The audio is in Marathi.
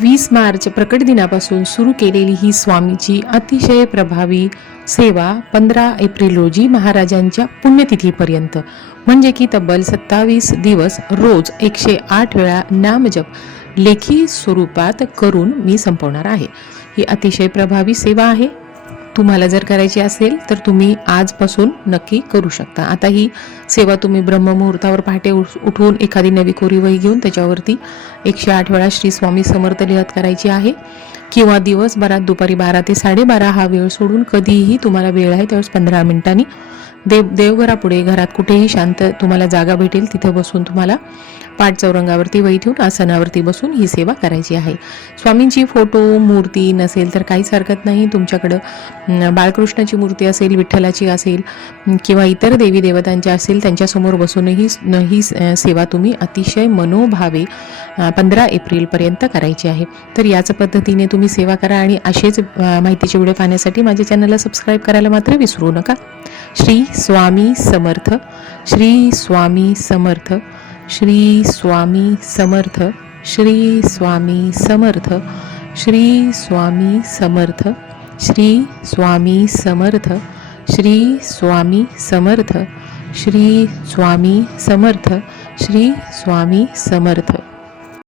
20 मार्च प्रकट दिनापासून सुरू केलेली ही स्वामीची अतिशय प्रभावी सेवा 15 एप्रिल रोजी महाराजांच्या पुण्यतिथीपर्यंत म्हणजे की तब्बल 27 दिवस रोज 108 वेळा नामजप लेखी स्वरूपात करून मी संपवणार आहे। ही अतिशय प्रभावी सेवा आहे। तुम्हाला जर करायची असेल तर तुम्ही आजपासून नक्की करू शकता। आता ही सेवा तुम्ही ब्रह्ममुहूर्तावर पहाटे उठून एखादी नवी कोरी वही घेऊन त्याच्यावरती 108 वेळा श्री स्वामी समर्थ लिहत करायची आहे, किंवा दिवसभरात दुपारी 12 ते 12:30 हा वेळ सोडून कधीही तुम्हाला वेळ आहे त्यावेळेस 15 मिनिटांनी देवघरापुढे घरात कुठेही शांत तुम्हाला जागा भेटेल तिथे बसून तुम्हाला पाठ चौरंगावरती वही ठेवून आसनावरती बसून ही सेवा करायची आहे। स्वामींची फोटो मूर्ती नसेल तर काहीच हरकत नाही। तुमच्याकडं बाळकृष्णाची मूर्ती असेल, विठ्ठलाची असेल किंवा इतर देवी देवतांच्या असेल त्यांच्यासमोर बसूनही ही सेवा तुम्ही अतिशय मनोभावे 15 एप्रिलपर्यंत करायची आहे। तर याच पद्धतीने तुम्ही सेवा करा आणि असेच माहितीचे व्हिडिओ पाहण्यासाठी माझ्या चॅनलला सबस्क्राईब करायला मात्र विसरू नका। श्री स्वामी समर्थ, श्री स्वामी समर्थ, श्री स्वामी समर्थ, श्री स्वामी समर्थ, श्री स्वामी समर्थ, श्री स्वामी समर्थ, श्री स्वामी समर्थ, श्री स्वामी समर्थ, श्री स्वामी समर्थ।